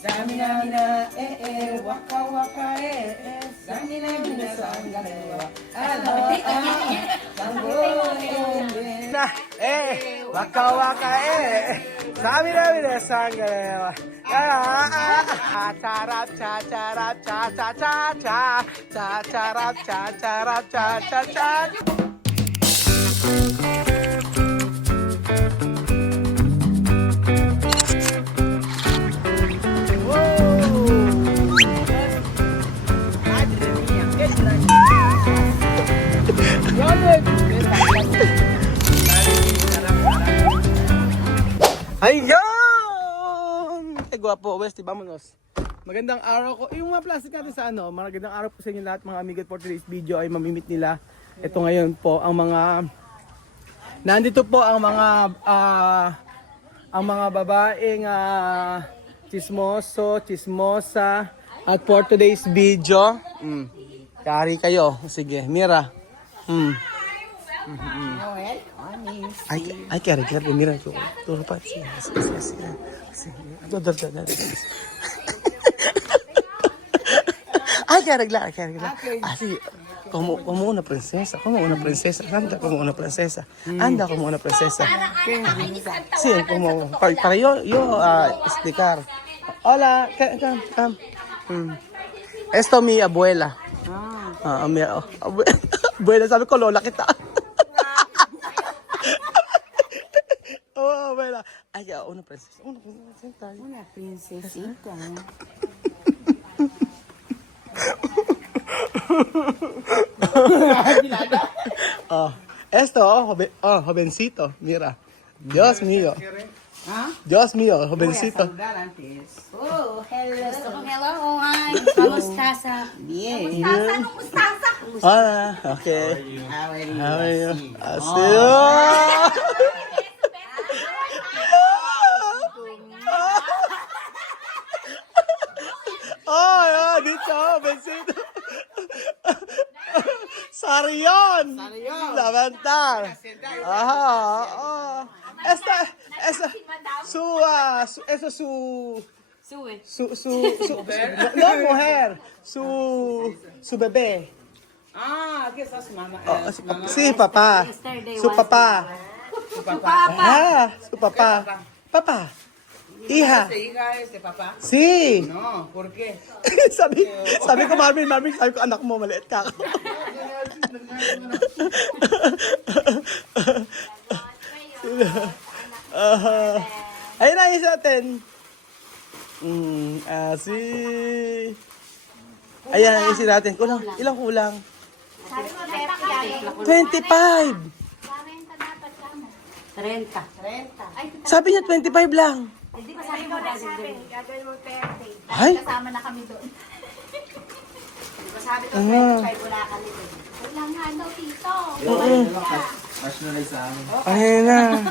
Samina mina waka waka samina mina sangalewa Na, waka waka sabi namin na sangalewa. Charap cha charap cha cha cha cha charap cha charap cha cha cha. Ayun! Ay, guwapo, Westy, vamonos. Magandang araw ko. Yung mga plastic natin sa ano, magandang araw po sa inyo lahat mga amigot for today's video ay mamimit nila. Ito ngayon po ang mga nandito po ang mga babaeng chismoso, chismosa at for today's video, kari kayo. Sige, Mira. Ay, kaya mira ko. Turo pa siya. Ay, kaya regla. Sige. Como una princesa. Anda como una princesa. Sí, como para yo explicar. Hola, come. Esto mi abuela. Mi abuela, sabi ko lola kita. Oh, abuela. Ay, una princesa. Una princesita. Esto, jovencito, mira. Dios mío. Dios mío, jovencito. Oh, hello. Gusto kong hello, hi. Kamusta? Bien. Okay. How are you? How are you? Dito, jovencito. Sarion. Lavantar. No, mujer. Su bebé. ¿Qué estás, mamá? Sí, papá. Su papá. Su papá. Papá. Hija. ¿Hija este papá? Sí. No, ¿por qué? sabi ko, Marvin, sabi ko, anak mo, maliit ka. Ayun na, isa natin. Ayan, isin natin. Ilang kulang? 25. 30. Sabi niya 25 lang. Hindi ba sabi mo gagawin mo 30? Ay. Kasama na kami doon. Hindi ba sabi ko 25 wala kami doon? Wala nga daw dito. Ayun na.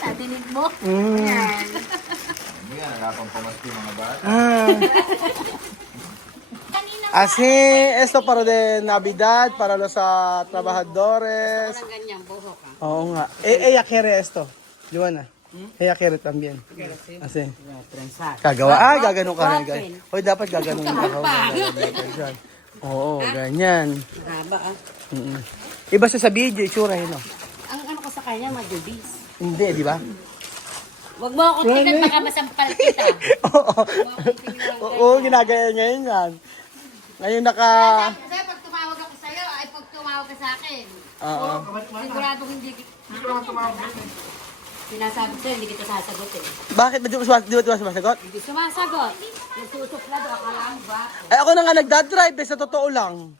Nadinig mo? Yan. Hindi nga, nakapampamaski mga bata. Así, esto para de Navidad, para los trabajadores. Walang ganyan, buhok ka. Oo nga. Ella quiere esto. Joana. Ella quiere también. Así. Kagawa. Gaganon ka rin. Hoy, dapat gaganon ka. Oo, ganyan. Haba Iba siya sa video, itsura yun. Ang ano ko sa kanya, madubis. Hindi, di ba? Huwag mo akong tingnan, baka masampal kita. Oo, ginagaya ngayon yan. Ngayon Kasi pag tumawag ako sa'yo, ay pag tumawag ka sa akin. Oo. Sigurado hindi kita. Sinasabi sa'yo, hindi kita sasagutin. Bakit? Di ba sumasagot? Hindi sumasagot. Nagsusuplado, akala mo ba? Ay, ako na nga nagdadrive, sa totoo lang.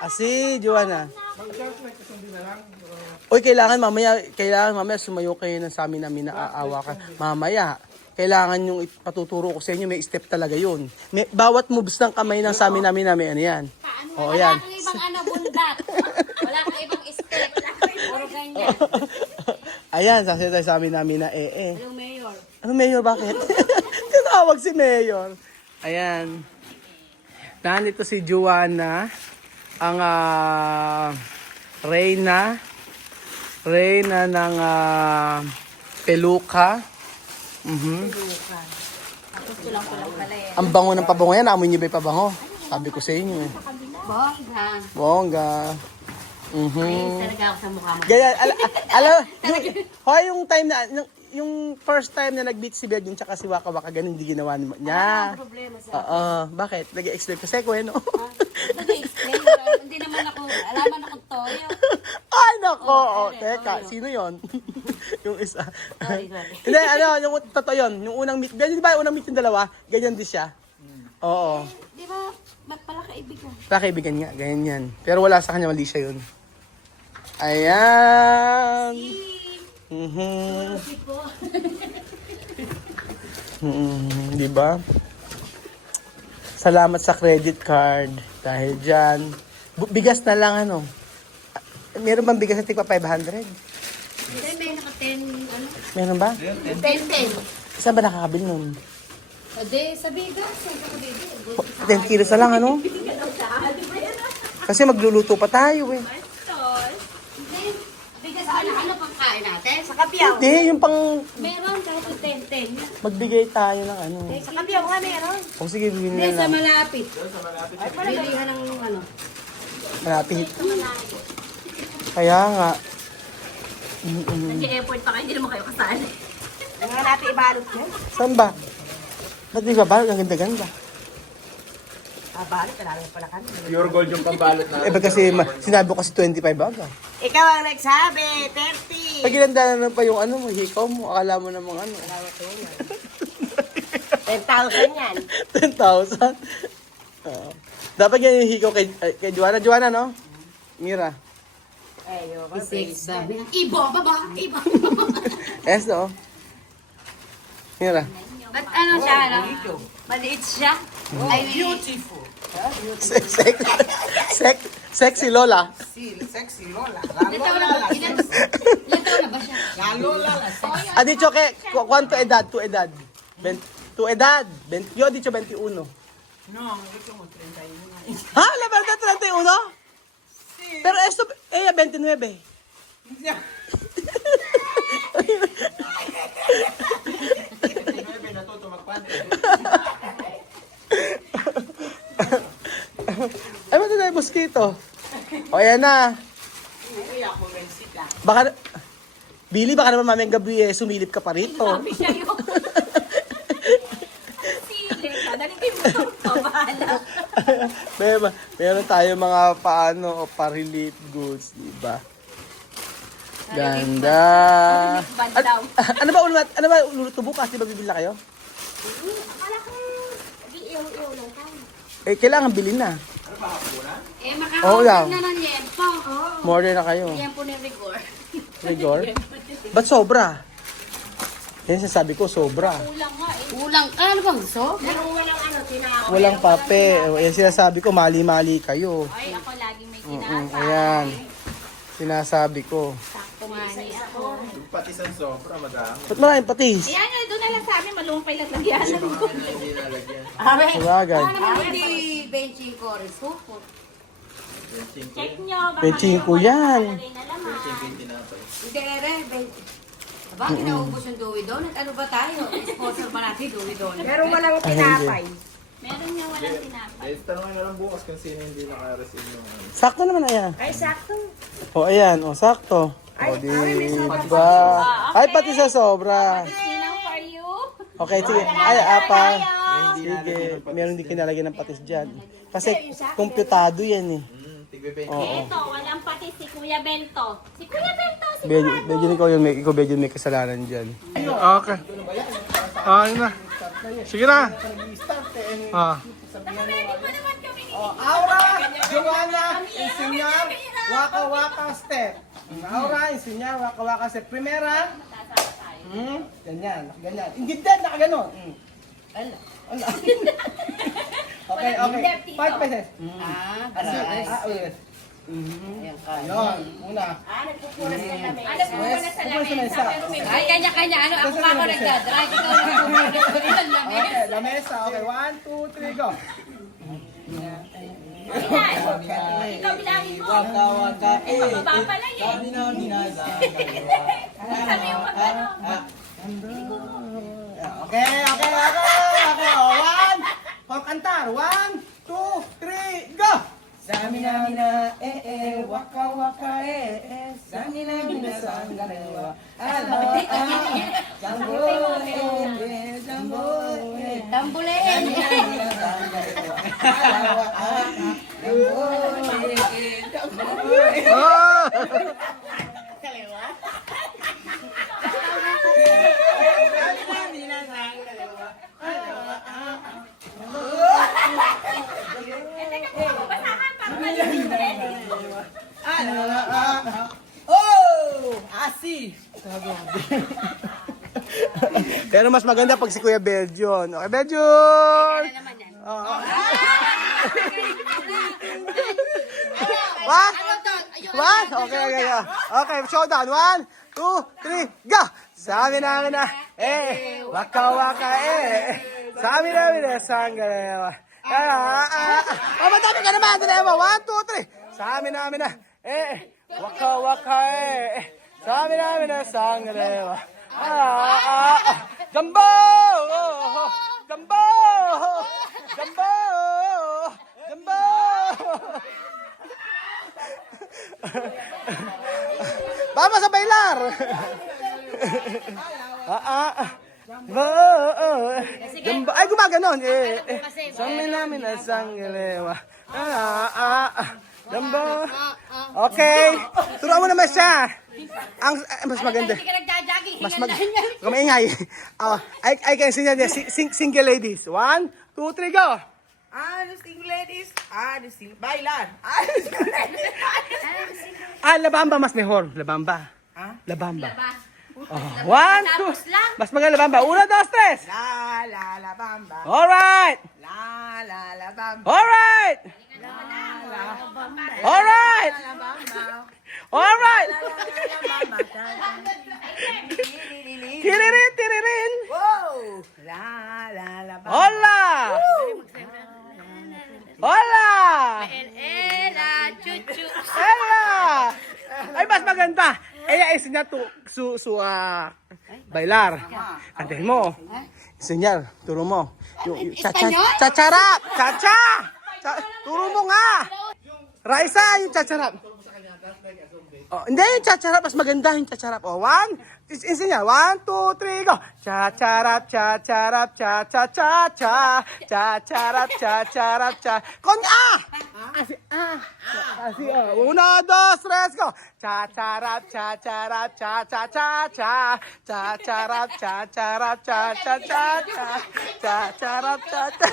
Asi, Joanna. Uy, kailangan mamaya sumayo kayo ng sa amin namin naaawa ka. Mamaya, kailangan yung patuturo ko sa inyo, may step talaga yun. Bawat moves ng kamay ng sa amin namin, ano yan. Oo, yan. Wala kang ibang bundat. Wala kang ibang step. Puro ganyan. Ayan, sasayo tayo sa amin namin na Hello, Mayor. Ano, Mayor, bakit? Tinawag si Mayor. Ayan. Nandito si Joanna, ang Reyna ng Peluca. Tulang-tulang pala eh. Ang bango ng pabango yan. Amoy niyo ba yung pabango? Sabi ko sa inyo eh. Bongga. Bongga. Ay, Mhm. talaga ako sa mukha mo. Gaya, alam, yung time na, yung first time na nag-beat si Bed, yung tsaka si Waka Waka, ganun hindi ginawa niya. Problema sa Oo, bakit? Nag-explain kasi ko, no? Nag-explain. Hindi naman ako, alaman ako toyo. Ay, nako! Oh, Teka, sorry. sino yon? Yung isa. Sorry. Hindi, yung totoo yun. Yung unang meet, ganyan ba yung unang meet yung dalawa? Ganyan din siya. Oo. Di ba, pala kaibigan. Kaibigan nga, ganyan yan. Pero wala sa kanya, mali siya yun. Ayan. Mhm. Di ba? Salamat sa credit card. Dahil dyan. Bigas na lang ano. Meron bang bigas na tigpa 500? Hindi, may naka 10, ano? Meron ba? 10. Saan ba nakakabili nun? Ade, sa bigas. Sa baby. 10 kilos na lang ano? Kasi magluluto pa tayo eh. Hindi, bigas ano pang kain natin? Sa kapiyaw. Hindi, yung pang Meron, kahit 10. magbigay tayo ng ano. Sa kapiyaw nga meron. O sige, bigyan Hindi, na sa lang. malapit. Bilihan ng ano. Malapit. Kaya nga. Sa airport pa kayo, hindi naman kayo kasali. Nga natin ibalot yan. Saan ba? Ba't di ba ba? Ang ganda-ganda. Balot, talaga pala kami. Pure gold yung pambalot na. Eh, ba kasi, sinabi ko kasi 25 aga. Ikaw ang nagsabi, 30. Pag ilandanan na pa yung ano mo, hikaw mo, akala mo namang ano. 10,000 yan. 10,000. Oo. Dapat yan yung hikaw kay Joanna. Joanna, no? Mira. Isik sabi. Ibo, baba, ibo. Yes, no? Mira. Ba't ano siya, ano? Maliit siya. Ay, beautiful. Sexy Lola. Sexy Lola. Ilan taon na ba siya? La Lola. Ah, dicho que, ¿cuánto edad? Tu edad? Tu edad? Yo he dicho 21. No, ito mo 31. Ha? La verdad, 31? Pero esto, ella 29. Natuto magpante. Ay, ba't na yung mosquito? O, ayan na. Baka, Billy, baka naman mamayang gabi eh, sumilip ka pa rito. Sabi siya yun. Sili ka. Dalitin mo ito. Bahala. Meron tayo mga paano o pa-relief goods, di ba? Ganda. Ano ba ululuto bukas? Di ba bibili na kayo? Akala ko, iiyaw-iyaw lang tayo. Eh, kailangan bilhin na. Eh, Oo lang. makakaulit na ng liempo. More na kayo. Liempo ni Rigor. Rigor? Ba't sobra? Yan sasabi ko, sobra. Kulang nga eh. Kulang. Ano bang gusto? Pero walang ano, tinapay. Walang pape. Yan sinasabi ko, mali-mali kayo. Ay, ako lagi may Mm, ayan. Sinasabi ko. Sakto nga niya ako. Patisan sobra, madami. Ba't maraming patis? Ayan nga, doon na lang sa amin. Malumpay lang lagyan. Hindi nalagyan. Sabagay. Hindi benching ko rin. Supot. Check nyo. Benching ko yan. Hindi, ere, benching. Bakit naubos yung Dewey Donut? Ano ba tayo? Sponsor ba natin Dewey Donut? Pero walang tinapay. Meron nga walang tinapay. Eh, tanongin na lang bukas kung sino hindi naka-receive yung ano. Sakto naman, ayan. Ay, sakto. O, ayan. O, sakto. O, diba? Ay, pati sa sobra. Sinang for you? Okay, sige. Ay, apa. Hindi Sige. Meron din kinalagyan ng patis dyan. Kasi, kumputado yan eh. Tigbe-20. Oo. Ito, walang pati si Kuya Bento. Si Kuya Bento, si Medyo ikaw may kasalanan dyan. Okay. Ah, yun na. Sige na. Ah. Aura, Joanna, enseñar, waka waka step. Aura, enseñar, waka waka step. Primera. Ganyan, ganyan. Inggitan, nakaganon. Ala. Okay. 5 pesos. Ulit. Yun, una. nagpupunas na kami. Alam mo Yes, na sa pupunas na lamesa, isa. pero may... Ay, kanya-kanya. Ano, ako pa ako nagdadrive. Ikaw nagpupunas na rin ang Okay, lamesa. lamesa. Okay, 1, 2, 3, go. Ikaw bilangin mo. Eh, mababa pala yan. Sabi yung pag ano. Okay. One. For kantar. 1, 2, 3, go! Samina mina waka waka samina mina sangalewa ala jambo jambo Tambulen. Oh! Asi! Pero mas maganda pag si Kuya Belgion. Okay, Belgion! Ano naman yan? Oo. What? What? Okay, okay, okay. Okay, showdown. 1, 2, 3, go! Sabi namin na, waka waka, sabi namin na, sangalewa. Madami ka naman, dali mo. 1, 2, 3. Sabi namin na, waka waka, sabi namin na, sangalewa. Jumbo! Jumbo! Jumbo! Jumbo! Vamos a bailar! Jumbo! Ay, gumaganon! Sabi namin na sangalewa. Jumbo! Okay! Turuan mo naman siya! Mas maganda. Hindi ka nagja-jogging. Mas Hingan mag... na niya. Kumaingay. I can sing that. Single ladies. 1, 2, 3, go! Ano single ladies? Ano single... Bailan! Labamba mas mejor. Labamba. Labamba. Ba? Oh. 1, 2. lang. Mas maganda labamba. 1, 2, 3. La la la bamba. Alright. La la la bamba. Alright. Alright. La bamba. Alright. La bamba. Tiririn, tiririn. Wow! La la la bamba. Hola. Hola. Ela, chuchu. Ella. Ay, mas maganda. Ella enseña bailar. Antes mo. Enseñar, turo mo. Chacharap. Turo mo nga. Raisa, yung chacharap. Oh, hindi, yung chacharap. Mas maganda yung chacharap. Oh, 1. Enseña. 1, 2, 3, go. Chacharap, chacharap, cha-cha-cha-cha. Chacharap, chacharap, cha. Así, Así, 1, 2, 3, go. Chacharap, chacharap, cha-cha-cha-cha. Chacharap, chacharap, cha-cha-cha-cha. Chacharap, cha-cha.